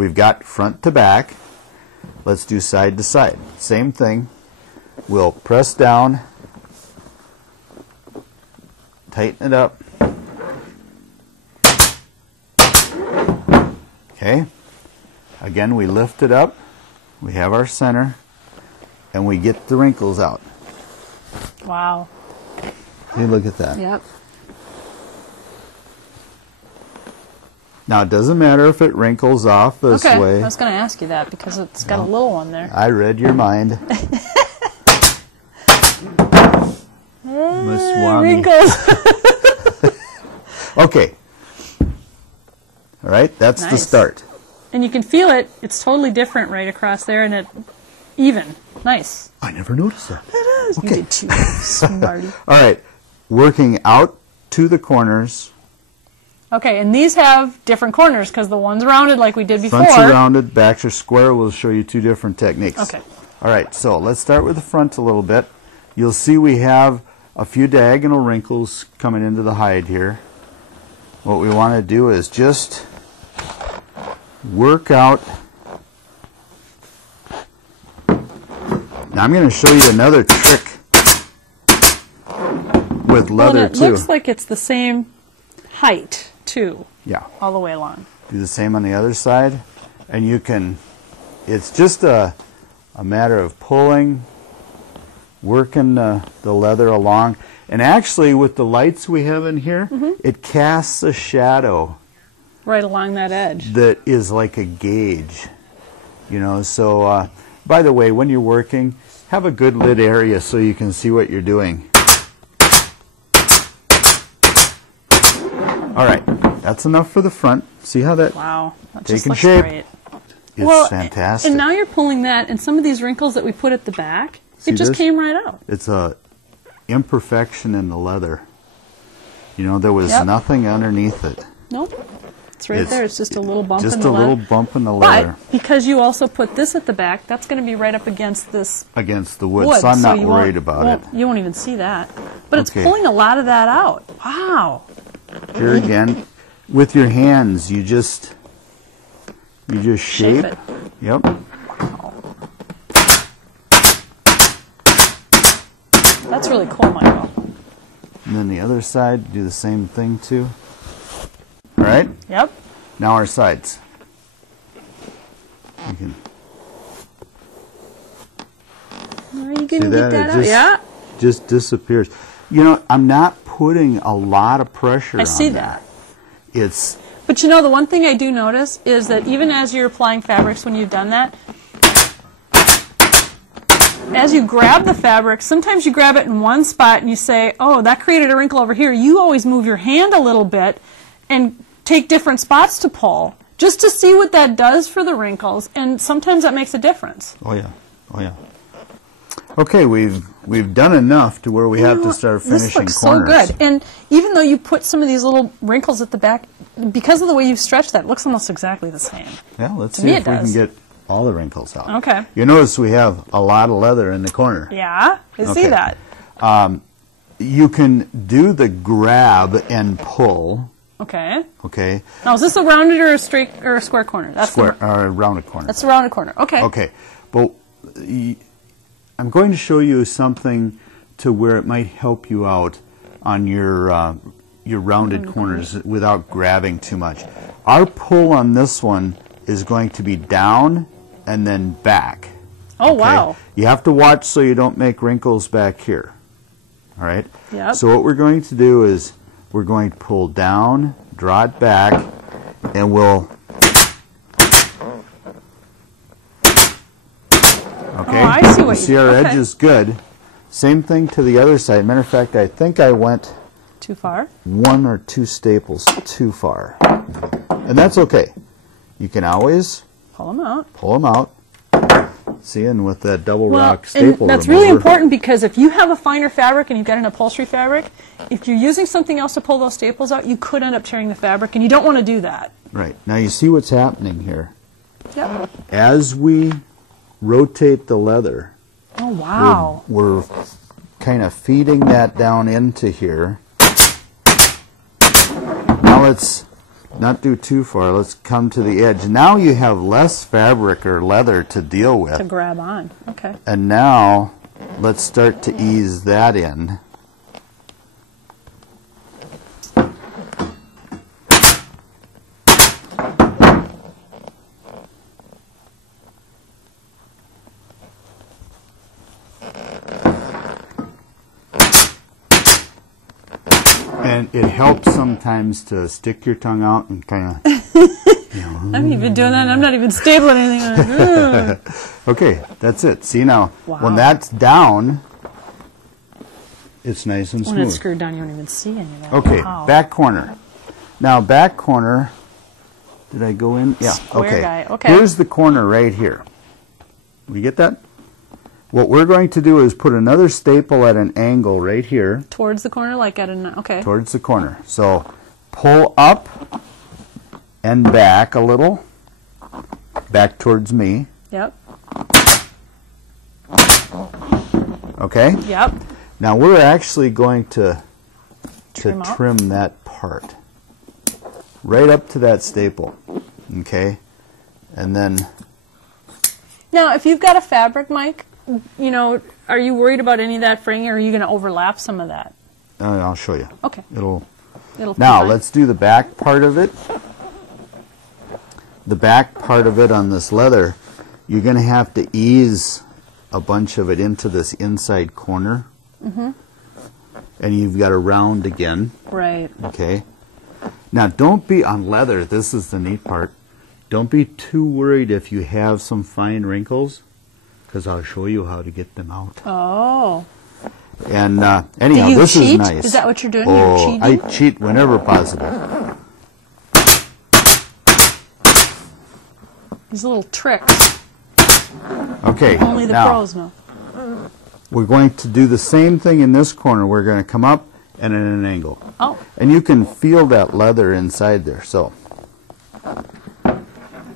we've got front to back. Let's do side to side. Same thing. We'll press down, tighten it up. Okay. Again, we lift it up. We have our center, and we get the wrinkles out. Wow. Hey, look at that. Yep. Now, it doesn't matter if it wrinkles off this way. I was going to ask you that because it's got a little one there. I read your mind. Miss Swami. Wrinkles. Okay. All right, that's the start. And you can feel it. It's totally different right across there, and it even. Nice. I never noticed that. It is. Okay. You did too, smarty. All right, working out to the corners. Okay, and these have different corners because the one's rounded like we did before. Fronts are rounded, backs are square. We'll show you two different techniques. Okay. All right, so let's start with the front a little bit. You'll see we have a few diagonal wrinkles coming into the hide here. What we want to do is just work out. Now I'm going to show you another trick with leather it too. Looks like it's the same height too. Yeah. All the way along. Do the same on the other side, and you can. It's just a matter of pulling, working the leather along, and actually with the lights we have in here, it casts a shadow right along that edge. That is like a gauge, you know. So, by the way, when you're working, have a good lit area so you can see what you're doing. All right, that's enough for the front. See how that that just taking looks shape? Great. It's fantastic. And now you're pulling that, and some of these wrinkles that we put at the back, it just came right out. It's a imperfection in the leather. You know, there was nothing underneath it. Nope. It's right there. It's just a little bump in the leather. Just a little bump in the leather. But because you also put this at the back, that's going to be right up against this against the wood, so I'm not worried about it. You won't even see that. But it's pulling a lot of that out. Wow. Here again, with your hands, you just shape it. Yep. Wow. That's really cool, Michael. And then the other side, do the same thing too. All right? Yep. Now our sides. You can Are you going to get that out? Yeah. Just disappears. You know, I'm not putting a lot of pressure on I see that. It's. But you know, the one thing I do notice is that even as you're applying fabrics when you've done that, as you grab the fabric, sometimes you grab it in one spot and you say, oh, that created a wrinkle over here. You always move your hand a little bit and take different spots to pull just to see what that does for the wrinkles, and sometimes that makes a difference. Oh yeah, oh yeah. Okay, we've done enough to where we have to start finishing this looks corners. so good. And even though you put some of these little wrinkles at the back, because of the way you've stretched that, it looks almost exactly the same. Yeah, let's see if we can get all the wrinkles out. Okay. You notice we have a lot of leather in the corner. Yeah, I see that. You can do the grab and pull. Okay. Okay. Now, is this a rounded or a straight or a square corner? That's square or a rounded corner. That's a rounded corner. Okay. Okay, but I'm going to show you something to where it might help you out on your rounded corners without grabbing too much. Our pull on this one is going to be down and then back. Oh, wow. You have to watch so you don't make wrinkles back here. All right? Yep. So what we're going to do is we're going to pull down, draw it back, and we'll... Okay? Oh, I see what you see our edge is good. Same thing to the other side. Matter of fact, I think I went... Too far? 1 or 2 staples too far. And that's okay. You can always... Pull them out. Pull them out. See, and with that double rock staple and that's remover, really important because if you have a finer fabric and you've got an upholstery fabric, if you're using something else to pull those staples out, you could end up tearing the fabric, and you don't want to do that. Right. Now you see what's happening here. Yep. As we rotate the leather, oh, wow. we're kind of feeding that down into here. Now let's not do too far. Let's come to the edge. Now you have less fabric or leather to deal with. To grab on. Okay. And now let's start to ease that in. And it helps sometimes to stick your tongue out and kind of... I'm even doing that. I'm not even stable or anything. Okay, that's it. See now, Wow. when that's down, it's nice and smooth. When it's screwed down, you don't even see any of that. Okay, Wow. back corner. Now, back corner, did I go in? Yeah, Square guy. Okay. Here's the corner right here. We get that? What we're going to do is put another staple at an angle right here. Towards the corner, like at an, okay. Towards the corner. So, pull up and back a little. Back towards me. Yep. Okay? Yep. Now, we're actually going to Trim trim that part. Right up to that staple. Okay? And then... Now, if you've got a fabric, Mike, you know, are you worried about any of that fraying, or are you going to overlap some of that? I'll show you. Okay. It'll It'll be now, fine. let's do the back part of it. The back part of it on this leather, you're going to have to ease a bunch of it into this inside corner. Mm-hmm. And you've got to round again. Right. Okay. Now, don't be on leather. This is the neat part. Don't be too worried if you have some fine wrinkles, because I'll show you how to get them out. Oh. And anyhow, Do you this cheat? is nice. Is that what you're doing? Oh, You're cheating? I cheat whenever possible. These little tricks. Okay. Only the now, pros know. we're going to do the same thing in this corner. We're going to come up and at an angle. Oh. And you can feel that leather inside there. So,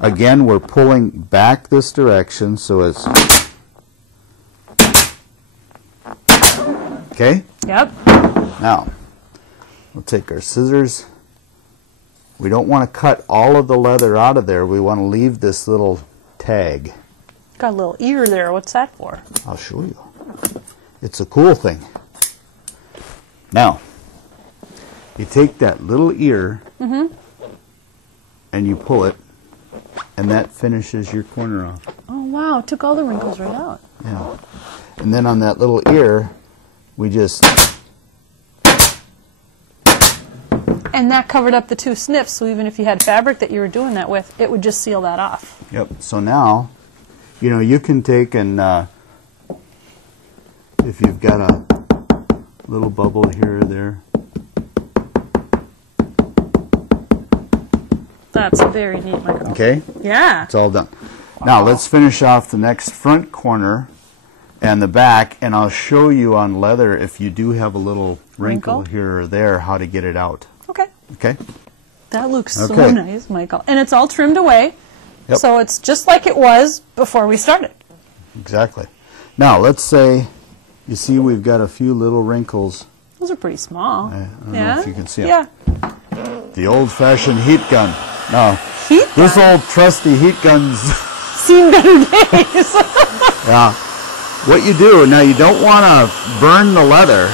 again, we're pulling back this direction so it's... Okay? Yep. Now, we'll take our scissors. We don't want to cut all of the leather out of there. We want to leave this little tag. Got a little ear there. What's that for? I'll show you. It's a cool thing. Now, you take that little ear and you pull it, and that finishes your corner off. Oh, wow. Took all the wrinkles right out. Yeah. And then on that little ear, we just... And that covered up the two snips, so even if you had fabric that you were doing that with, it would just seal that off. Yep. So now, you know, you can take and, if you've got a little bubble here or there. That's very neat, Michael. Okay? Yeah. It's all done. Now, let's finish off the next front corner and the back, and I'll show you on leather, if you do have a little wrinkle here or there, how to get it out. Okay. Okay? That looks so Okay. nice, Michael. And it's all trimmed away, Yep. so it's just like it was before we started. Exactly. Now, let's say, you see we've got a few little wrinkles. Those are pretty small. I don't know if you can see 'em. Yeah. The old-fashioned heat gun. No, Heat this gun? old trusty heat gun's... Seen better days. Yeah. What you do, now you don't want to burn the leather,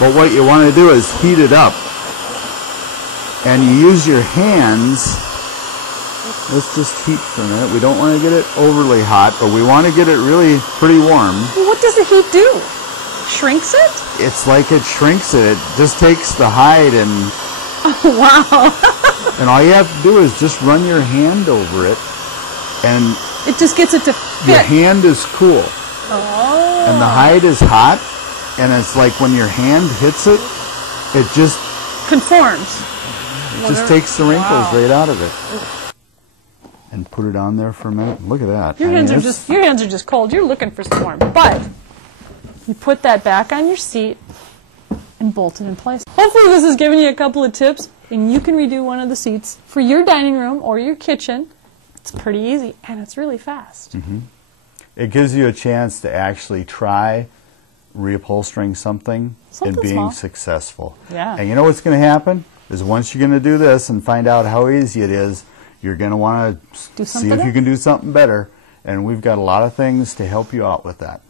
but what you want to do is heat it up. And you use your hands. Let's just heat for a minute. We don't want to get it overly hot, but we want to get it really pretty warm. Well, what does the heat do? Shrinks it? It's like it shrinks it. It just takes the hide and Wow. and all you have to do is just run your hand over it, and It just gets it to your fit. hand is cool. Oh. And the hide is hot, and it's like when your hand hits it, it just Conforms. takes the wrinkles Wow. right out of it. And put it on there for a minute. Look at that. Your I mean, hands are it's- just cold. You're looking for some warmth. But you put that back on your seat and bolt it in place. Hopefully this has given you a couple of tips, and you can redo one of the seats for your dining room or your kitchen. It's pretty easy, and it's really fast. It gives you a chance to actually try reupholstering something Something and being small. successful. Yeah. And you know what's going to happen? is once you're going to do this and find out how easy it is, you're going to want to see if you can do something better. And we've got a lot of things to help you out with that.